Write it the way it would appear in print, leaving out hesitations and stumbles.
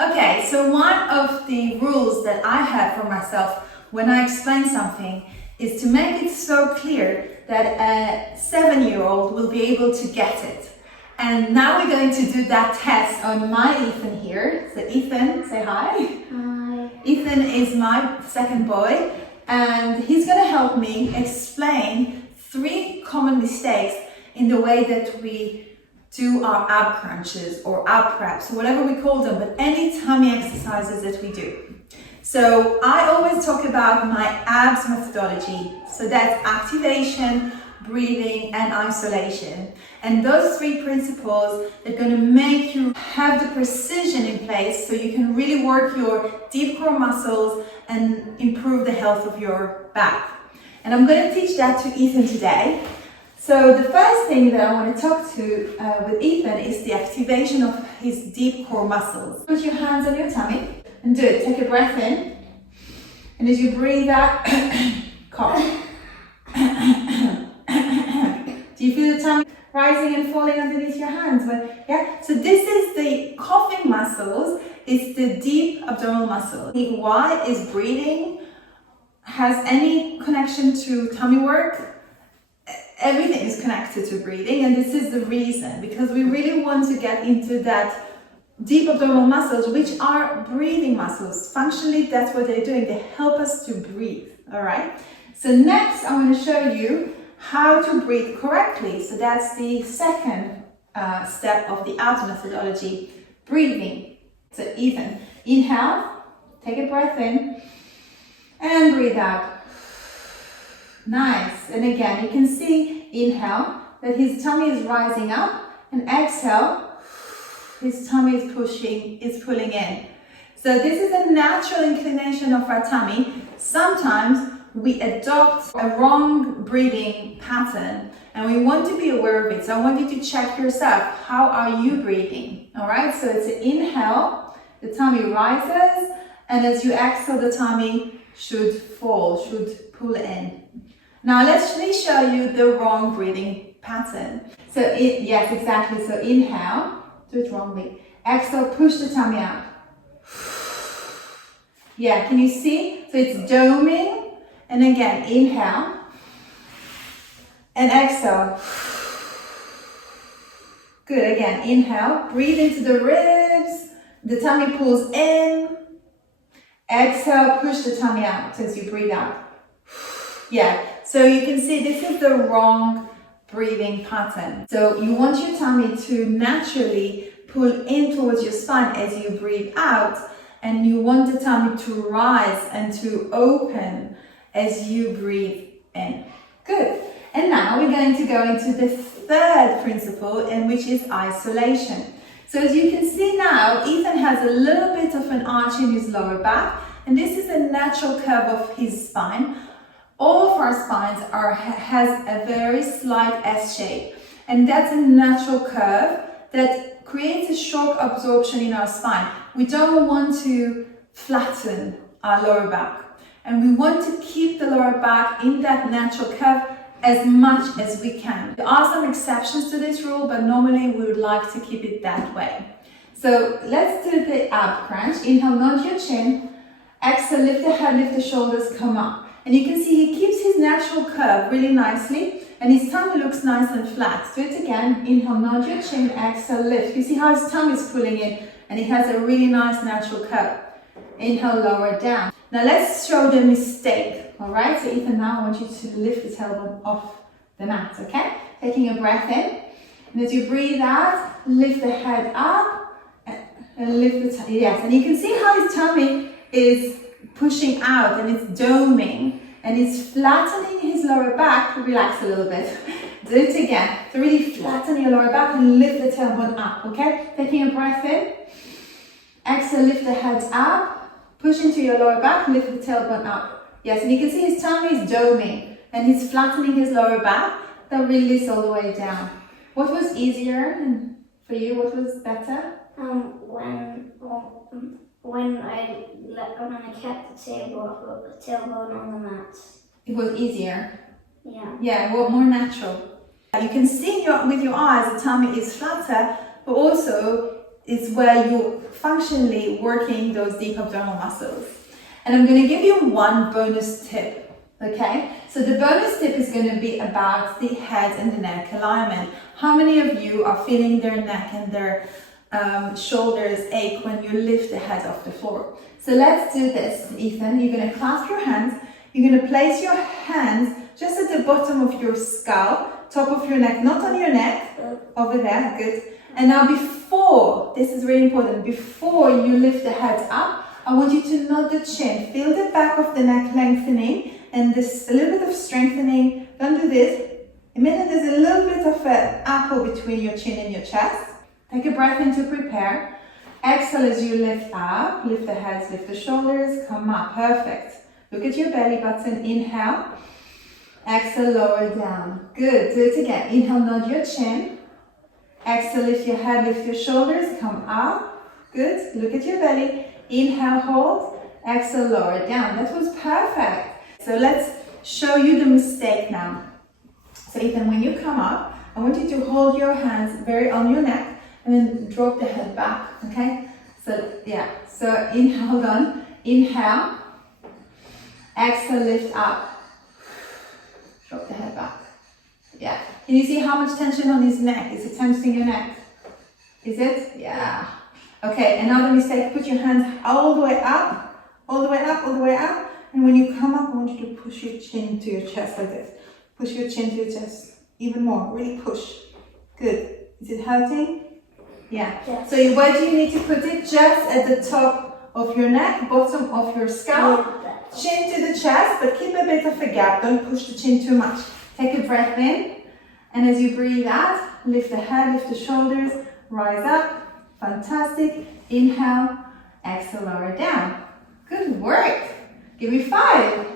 Okay, so one of the rules that I have for myself when I explain something is to make it so clear that a 7-year-old will be able to get it. And now we're going to do that test on my Ethan here. So Ethan, say hi. Hi. Ethan is my second boy, and he's going to help me explain 3 common mistakes in the way that we do our ab crunches or ab preps, whatever we call them, but any tummy exercises that we do. So I always talk about my abs methodology. So that's activation, breathing, and isolation. And those 3 principles are going to make you have the precision in place so you can really work your deep core muscles and improve the health of your back. And I'm going to teach that to Ethan today. So the first thing that I want to talk to with Ethan is the activation of his deep core muscles. Put your hands on your tummy and do it. Take a breath in. And as you breathe out, cough. Do you feel the tummy rising and falling underneath your hands? Well, yeah. So this is the coughing muscles. It's the deep abdominal muscle. Why is breathing has any connection to tummy work? Everything is connected to breathing, and this is the reason, because we really want to get into that deep abdominal muscles, which are breathing muscles. Functionally, that's what they're doing. They help us to breathe, all right? So next, I want to show you how to breathe correctly. So that's the second step of the abs methodology, breathing. So Ethan, inhale, take a breath in, and breathe out. Nice. And again, you can see, inhale, that his tummy is rising up, and exhale, his tummy is pulling in. So this is a natural inclination of our tummy. Sometimes we adopt a wrong breathing pattern, and we want to be aware of it. So I want you to check yourself. How are you breathing? All right. So it's an inhale, the tummy rises, and as you exhale, the tummy should fall, should pull in. Now let me show you the wrong breathing pattern. So yes, exactly. So inhale, do it wrongly. Exhale, push the tummy out. Yeah, can you see? So it's doming, and again, inhale, and exhale. Good, again, inhale, breathe into the ribs, the tummy pulls in. Exhale, push the tummy out as you breathe out. Yeah, so you can see this is the wrong breathing pattern. So you want your tummy to naturally pull in towards your spine as you breathe out, and you want the tummy to rise and to open as you breathe in. Good. And now we're going to go into the third principle, and which is isolation. So as you can see now, Ethan has a little bit of an arch in his lower back, and this is a natural curve of his spine. All of our spines has a very slight S shape, and that's a natural curve that creates a shock absorption in our spine. We don't want to flatten our lower back, and we want to keep the lower back in that natural curve as much as we can. There are some exceptions to this rule, but normally we would like to keep it that way. So let's do the ab crunch. Inhale, nod your chin. Exhale, lift the head, lift the shoulders, come up. And you can see he keeps his natural curve really nicely, and his tummy looks nice and flat. Do it again. Inhale, nod your chin, exhale, lift. You see how his tummy is pulling in, and he has a really nice natural curve. Inhale, lower down. Now let's show the mistake, all right? So Ethan, now I want you to lift the tailbone off the mat, okay? Taking a breath in, and as you breathe out, lift the head up, and lift the tummy. Yes, and you can see how his tummy is pushing out, and it's doming, and it's flattening his lower back. Relax a little bit. Do it again. So really flatten your lower back and lift the tailbone up, okay? Taking a breath in. Exhale, lift the head up. Push into your lower back, lift the tailbone up. Yes, and you can see his tummy is doming, and he's flattening his lower back. Then release all the way down. What was easier for you? What was better? When I kept the tailbone on the mat. It was easier. Yeah. Yeah, well, more natural. You can see with your eyes the tummy is flatter, but also it's where your functionally working those deep abdominal muscles. And I'm going to give you one bonus tip, okay? So the bonus tip is going to be about the head and the neck alignment. How many of you are feeling their neck and their shoulders ache when you lift the head off the floor? So let's do this, Ethan. You're going to clasp your hands. You're going to place your hands just at the bottom of your skull, top of your neck, not on your neck, over there, good. And now before, this is really important, before you lift the head up, I want you to nod the chin. Feel the back of the neck lengthening and this a little bit of strengthening. Don't do this. Imagine there's a little bit of an apple between your chin and your chest. Take a breath in to prepare. Exhale as you lift up, lift the heads, lift the shoulders, come up, perfect. Look at your belly button, inhale. Exhale, lower down. Good, do it again. Inhale, nod your chin. Exhale, lift your head, lift your shoulders, come up. Good, look at your belly. Inhale, hold. Exhale, lower down. That was perfect. So let's show you the mistake now. So Ethan, when you come up, I want you to hold your hands very on your neck and then drop the head back, okay? So yeah, so inhale, hold on. Inhale. Exhale, lift up. Drop the head back. Yeah. Can you see how much tension on his neck? Is it tensing your neck? Is it? Yeah. Okay, another mistake. Put your hands all the way up, all the way up, all the way up. And when you come up, I want you to push your chin to your chest like this. Push your chin to your chest. Even more. Really push. Good. Is it hurting? Yeah. Yes. So where do you need to put it? Just at the top of your neck, bottom of your skull. Chin to the chest, but keep a bit of a gap. Don't push the chin too much. Take a breath in. And as you breathe out, lift the head, lift the shoulders, rise up. Fantastic. Inhale, exhale, lower down. Good work. Give me 5.